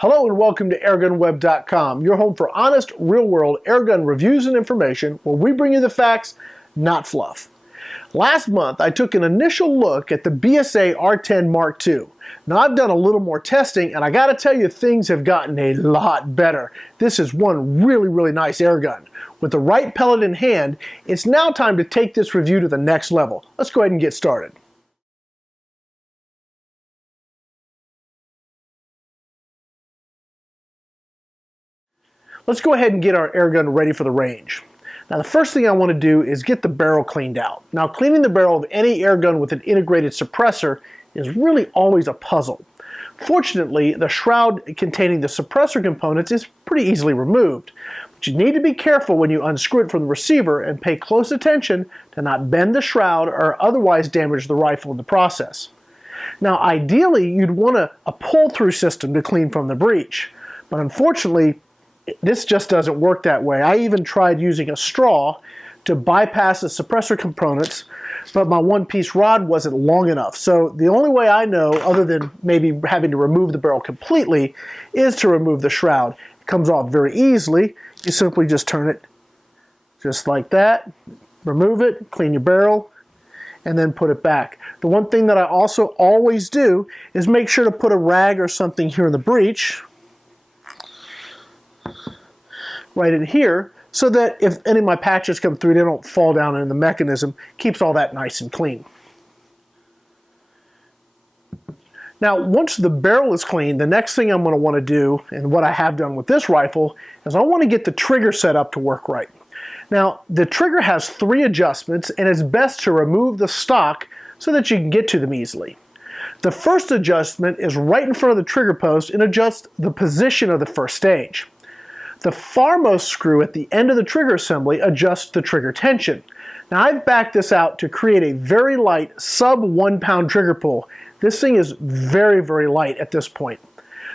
Hello and welcome to AirgunWeb.com, your home for honest, real-world airgun reviews and information, where we bring you the facts, not fluff. Last month, I took an initial look at the BSA R-10 MK2. Now, I've done a little more testing, and I gotta tell you, things have gotten a lot better. This is one really nice airgun. With the right pellet in hand, it's now time to take this review to the next level. Let's go ahead and get started. Let's go ahead and get our airgun ready for the range. Now, the first thing I want to do is get the barrel cleaned out. Now, cleaning the barrel of any airgun with an integrated suppressor is really always a puzzle. Fortunately, the shroud containing the suppressor components is pretty easily removed. But you need to be careful when you unscrew it from the receiver and pay close attention to not bend the shroud or otherwise damage the rifle in the process. Now, ideally, you'd want a pull-through system to clean from the breech, but unfortunately, this just doesn't work that way. I even tried using a straw to bypass the suppressor components, but my one-piece rod wasn't long enough. So the only way I know, other than maybe having to remove the barrel completely, is to remove the shroud. It comes off very easily. You simply just turn it just like that, remove it, clean your barrel, and then put it back. The one thing that I also always do is make sure to put a rag or something here in the breech, right in here, so that if any of my patches come through, they don't fall down in the mechanism. Keeps all that nice and clean. Now, once the barrel is clean, the next thing I'm going to want to do, and what I have done with this rifle, is I want to get the trigger set up to work right. Now, the trigger has 3 adjustments, and it's best to remove the stock so that you can get to them easily. The first adjustment is right in front of the trigger post and adjusts the position of the first stage. The farmost screw at the end of the trigger assembly adjusts the trigger tension. Now, I've backed this out to create a very light sub 1 pound trigger pull. This thing is very light at this point.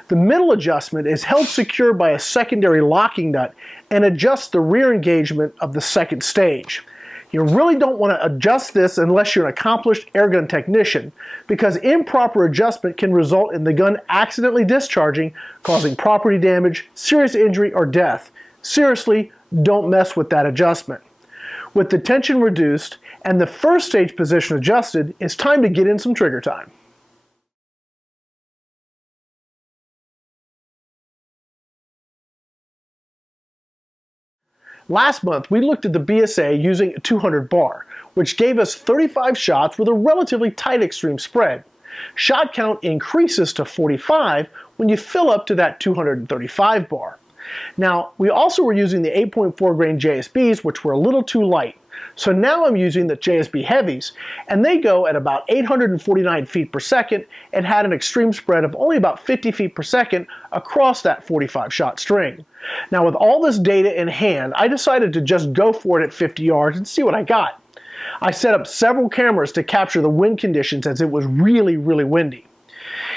The middle adjustment is held secure by a secondary locking nut and adjusts the rear engagement of the second stage. You really don't want to adjust this unless you're an accomplished airgun technician, because improper adjustment can result in the gun accidentally discharging, causing property damage, serious injury, or death. Seriously, don't mess with that adjustment. With the tension reduced and the first stage position adjusted, it's time to get in some trigger time. Last month, we looked at the BSA using a 200 bar, which gave us 35 shots with a relatively tight extreme spread. Shot count increases to 45 when you fill up to that 235 bar. Now, we also were using the 8.4 grain JSBs, which were a little too light. So now I'm using the JSB heavies, and they go at about 849 feet per second and had an extreme spread of only about 50 feet per second across that 45 shot string. Now, with all this data in hand, I decided to just go for it at 50 yards and see what I got. I set up several cameras to capture the wind conditions as it was really windy.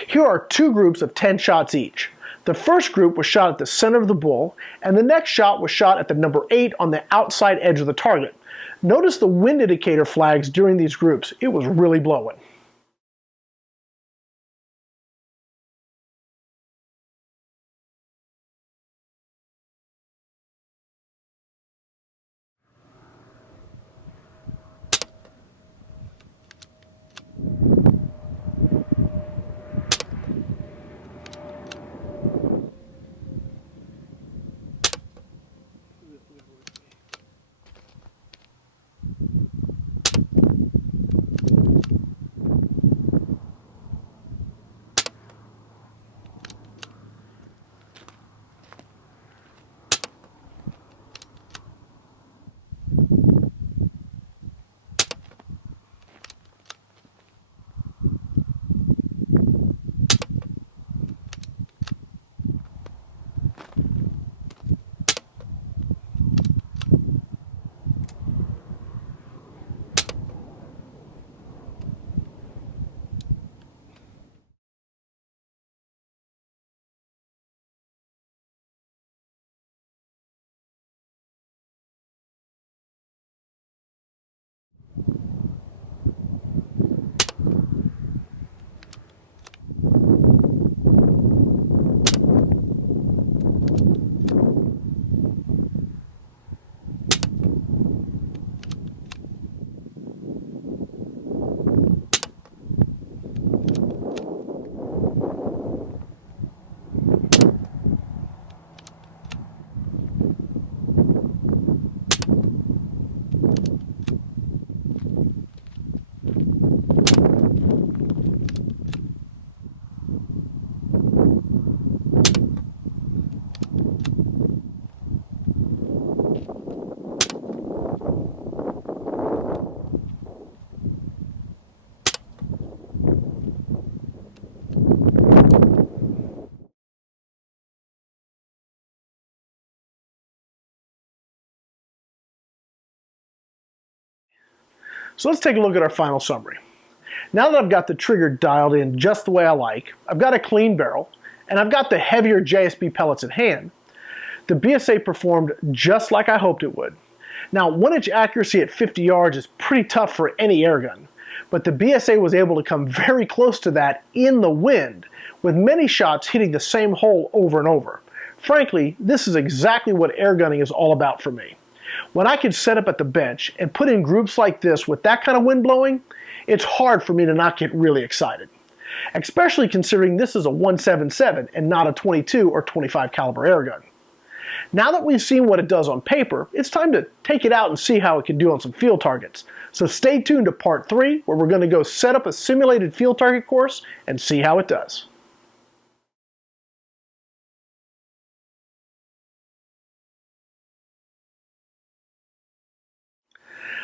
Here are 2 groups of 10 shots each. The first group was shot at the center of the bull, and the next shot was shot at the number 8 on the outside edge of the target. Notice the wind indicator flags during these groups. It was really blowing. So let's take a look at our final summary. Now that I've got the trigger dialed in just the way I like, I've got a clean barrel, and I've got the heavier JSB pellets in hand, the BSA performed just like I hoped it would. Now, 1-inch accuracy at 50 yards is pretty tough for any airgun, but the BSA was able to come very close to that in the wind, with many shots hitting the same hole over and over. Frankly, this is exactly what airgunning is all about for me. When I can set up at the bench and put in groups like this with that kind of wind blowing, it's hard for me to not get really excited. Especially considering this is a 177 and not a 22 or 25 caliber airgun. Now that we've seen what it does on paper, it's time to take it out and see how it can do on some field targets. So stay tuned to part 3, where we're going to go set up a simulated field target course and see how it does.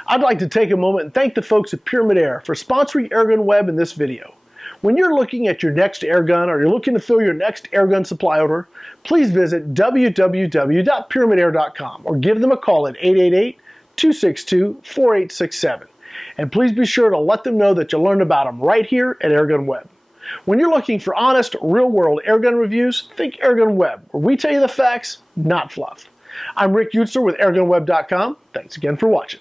I'd like to take a moment and thank the folks at Pyramid Air for sponsoring AirgunWeb in this video. When you're looking at your next airgun or you're looking to fill your next airgun supply order, please visit www.pyramidair.com or give them a call at 888-262-4867. And please be sure to let them know that you learned about them right here at AirgunWeb. When you're looking for honest, real-world airgun reviews, think AirgunWeb, where we tell you the facts, not fluff. I'm Rick Eutsler with AirgunWeb.com. Thanks again for watching.